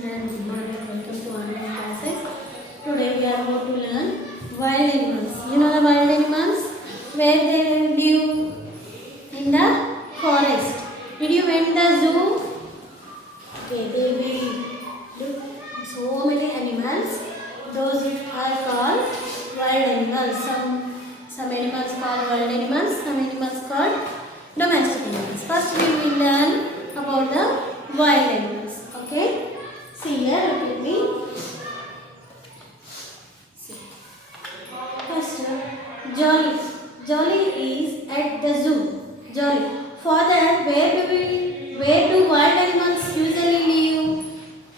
children, good morning. Welcome to online classes. Today we are going to learn wild animals. You know the wild animals where they live in the forest. Did you went the zoo? Okay, they will look so many animals. Those are called wild animals. Some animals called wild animals. Some animals called domestic animals. First we will learn about the wild animals. Okay. See here, look at me. See. First, Jolly. Jolly is at the zoo. Jolly. Father, where do wild animals usually live?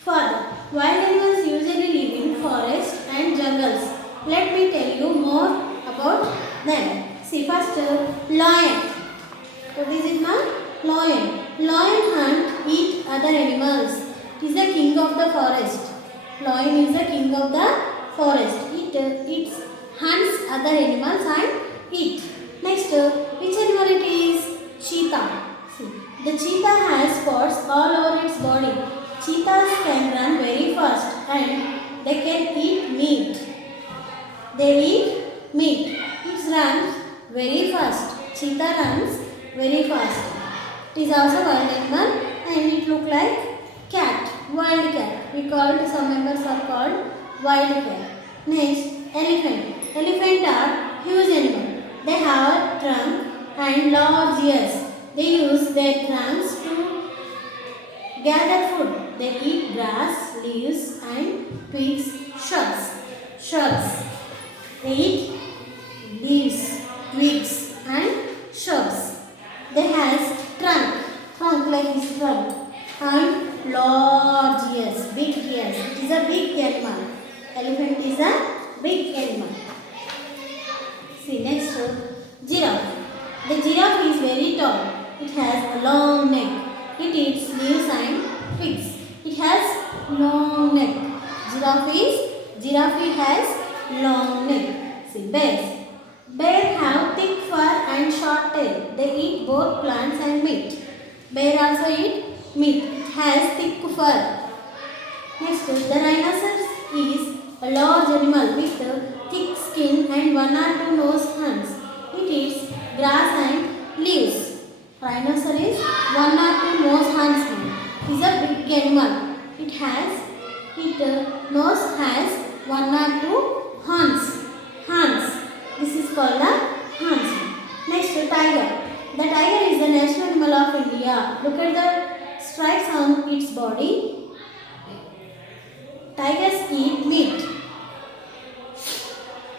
Father, wild animals usually live in forests and jungles. Let me tell you more about them. See, first, lion. What is it, ma? Lion. Lion hunt, eat other animals. It is the king of the forest. Lion is the king of the forest. It hunts other animals and eat. Next, which animal it is? Cheetah. See, the cheetah has spots all over its body. Cheetahs can run very fast and they can eat meat. They eat meat. It runs very fast. Cheetah runs very fast. It is also wild animal and it look like cat, wild cat. We called, some members are called wild cat. Next, elephant. Elephant are huge animal. They have a trunk and large ears. They use their trunks to gather food. They eat grass, leaves and twigs, shrubs. They eat leaves, twigs and shrubs. They have trunk like this trunk and large ears, big ears. It is a big animal. Elephant is a big animal. See next, giraffe. The giraffe is very tall. It has a long neck. It eats leaves and twigs. It has long neck. Giraffe has long neck. See bears. Bears have thick fur and short tail. They eat both plants and meat. Bear also eat meat. It has thick fur. Next, the rhinoceros is a large animal with thick skin and one or two nose horns. It eats grass and leaves. Rhinoceros is one or two nose horns. It is a big animal. Its nose has one or two horns. This is called the horns. Next, tiger. The tiger is the national animal of India. Look at the stripes on its body. Tigers eat meat.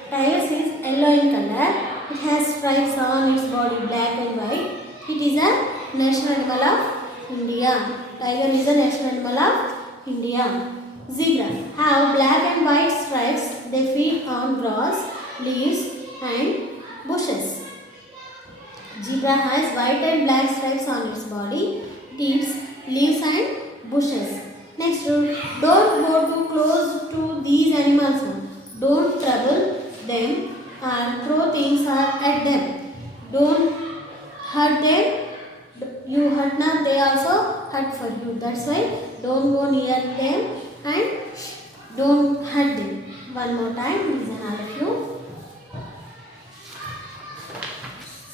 Tigers is yellow in color. It has stripes on its body, black and white. It is a national animal of India. Tiger is a national animal of India. Zebra have black and white stripes. They feed on grass, leaves and bushes. Zebra has white and black stripes on its body. It eats leaves and bushes. Next, don't go too close to these animals. Don't trouble them and throw things at them. Don't hurt them. You hurt them, they also hurt for you. That's why don't go near them and don't hurt them. One more time, listen all of you.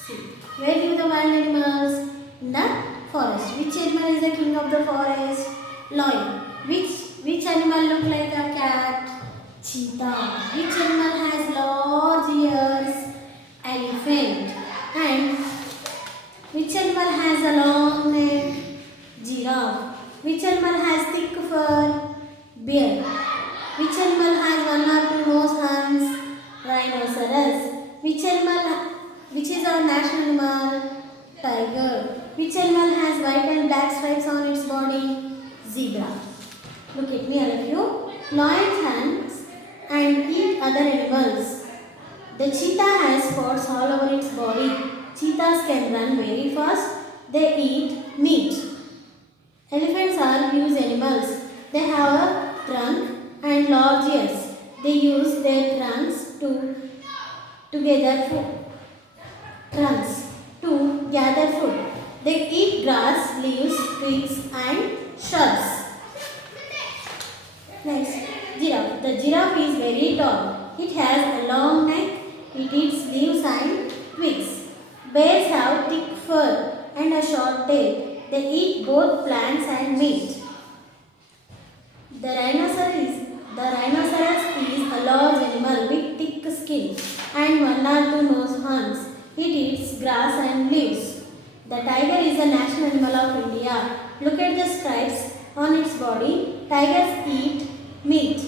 See, where live the wild animals? In the forest. Which animal is the king of the forest? Lion. Which animal look like a cat? Cheetah. Which animal has large ears? Elephant. And which animal has a long neck? Giraffe. Which animal has thick fur? Bear. Which animal has one or two nose horns? Rhinoceros. Which is our national animal? Tiger. Which animal has white and black stripes on its body? Zebra. Look at me all of you. Lion hunts and eat other animals. The cheetah has spots all over its body. Cheetahs can run very fast. They eat meat. Elephants are huge animals. They have a trunk and large ears. They use their trunks to gather food. They eat grass, leaves, twigs and shrubs. Next, giraffe. The giraffe is very tall. It has a long neck. It eats leaves and twigs. Bears have thick fur and a short tail. They eat both plants and meat. The rhinoceros is a large animal with thick skin and one or two nose horns. It eats grass and leaves. The tiger is the national animal of India. Look at the stripes on its body. Tigers eat meat.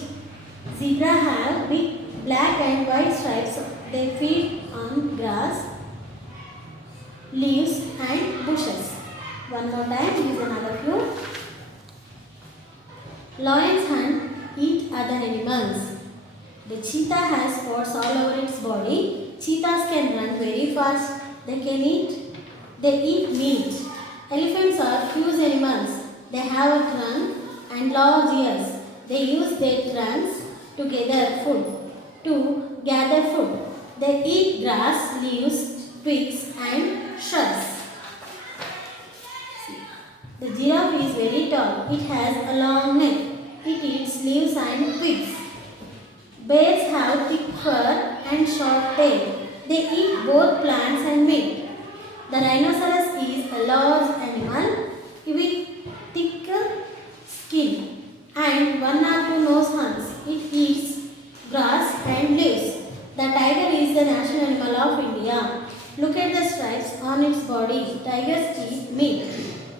Zebra have big black and white stripes. They feed on grass, leaves and bushes. One more time, use another few. Lions hunt, eat other animals. The cheetah has spots all over its body. Cheetahs can run very fast. They eat meat. Elephants are huge animals. They have a trunk and large ears. They use their trunks to gather food. They eat grass, leaves, twigs and shrubs. The giraffe is very tall. It has a long neck. It eats leaves and twigs. Bears have thick fur and short tail. They eat both plants and meat. The rhinoceros is a large animal with thick skin and one or two nose horns. It eats grass and leaves. The tiger is the national animal of India. Look at the stripes on its body. Tigers eat meat.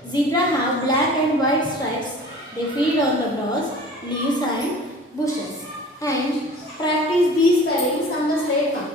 Zebra have black and white stripes. They feed on the grass, leaves and bushes. And practice these spellings on the slate now.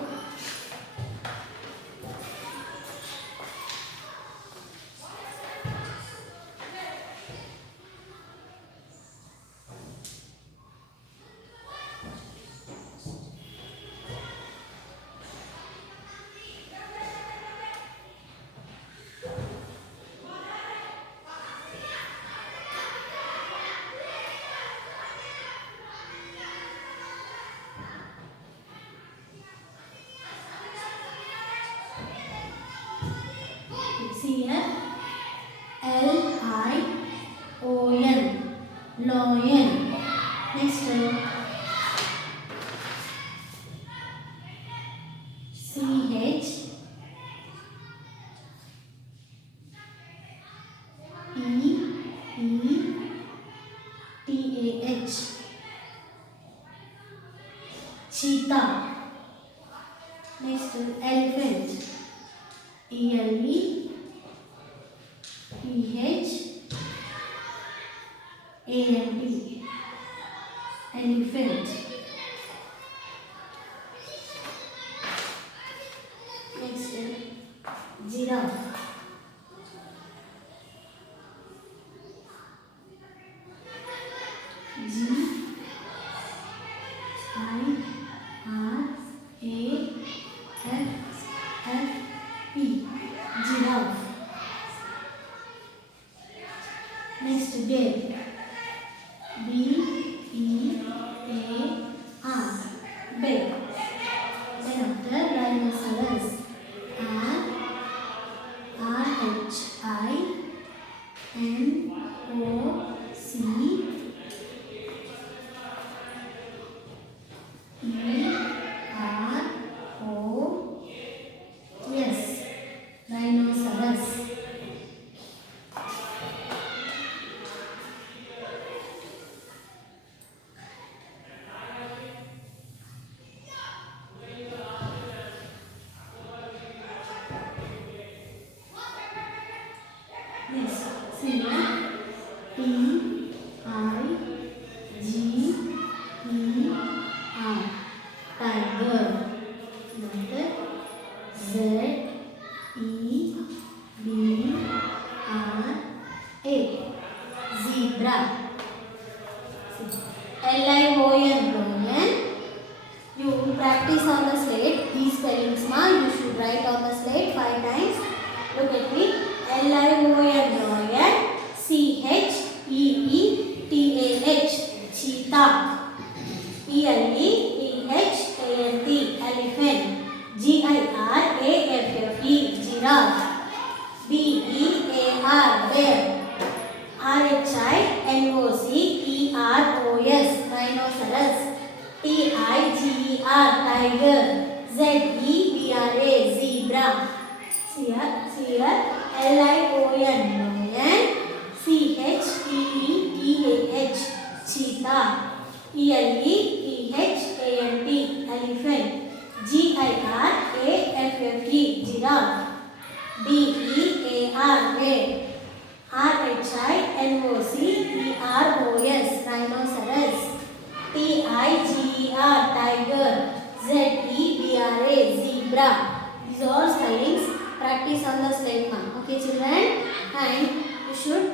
See here, L-I-O-N, lion. Next, C-H-E-E-T-A-H, cheetah. Next, elephant, E-L-E P-H-A-N-T, elephant. Next, giraffe. G-I-R-A-F-F-E, giraffe. Next, bear. B-E-A-R, bear. Then after rhinoceros. R-H-I-N-O-C-E-R-O-S, rhinoceros. Next, see T-I-G-E-R, tiger. Another Z-E-B-R-A, zebra. L-I-O-N, lion. You practice on the slate. These spellings you should write on the slate 5 times. Look at me. L-I-O-N, lion. C-H-E-E-T-A-H, cheetah. E-L-E-P-H-A-N-T, elephant. G-I-R-A-F-F-E, giraffe. B-E-A-R, bear. R-H-I-N-O-C-E-R-O-S, Rhinoceros. Tiger, tiger. Zebra, zebra. Here, lion, lion. Cheetah, cheetah. Elephant, elephant. Giraffe, giraffe. Bear, rhinoceros, rhinoceros. Tiger, tiger. Zebra, zebra. These are spellings. Practice on the slate mark. Okay, children, and you should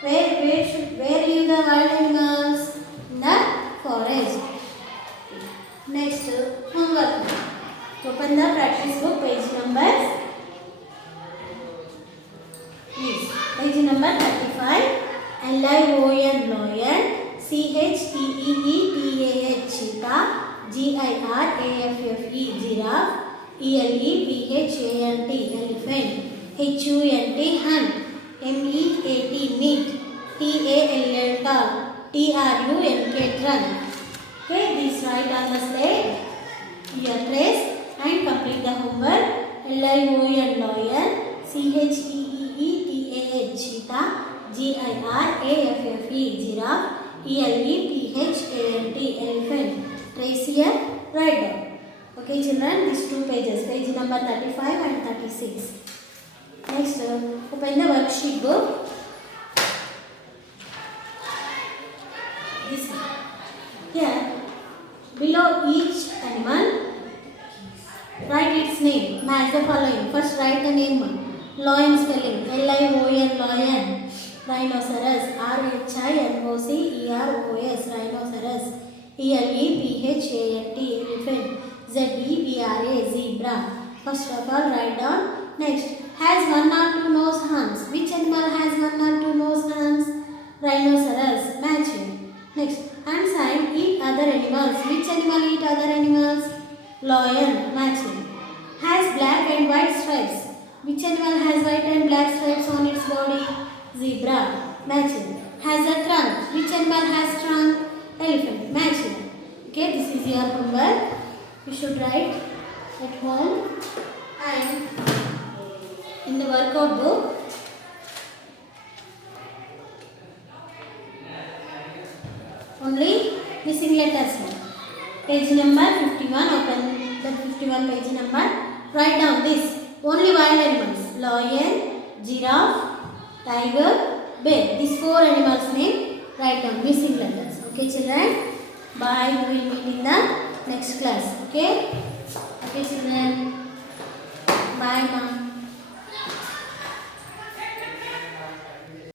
where live the wild animals? In the forest. Next, homework. Open the practice book, page number. Please, page number 35. Lion, lion. Cheetah, cheetah. Giraffe, giraffe. Elephant, elephant. Hunt. Meat. Tall. Trunk. Okay, this write on the slate your trace and complete the homework. Lion, lion. Cheetah, cheetah. Giraffe, giraffe. Elephant, elephant. Trace here, write down. Okay, children, these two pages, page number 35 and 36. Next, open the worksheet book. This one. Here, below each animal, write its name. Match the following. First, write the name. Lion spelling. Lion, lion. Rhinoceros. Rhinoceros. Rhinoceros. Elephant. Zebra, zebra. First of all, write down. Next, has one or two nose hands. Which animal has one or two nose hands? Rhinoceros. Match it. Next, hand sign eat other animals. Which animal eat other animals? Lion. Match it. Has black and white stripes. Which animal has white and black stripes on its body? Zebra. Match it. Has a trunk. Which animal has trunk? Elephant. Match it. Okay, this is your homework. You should write at home and in the workout book. Only missing letters. Page number 51. Open the 51 page number. Write down this. Only wild animals. Lion, giraffe, tiger, bear. These four animals name. Write down missing letters. Okay, children. Bye. We will meet in the next class. Okay. Okay, children.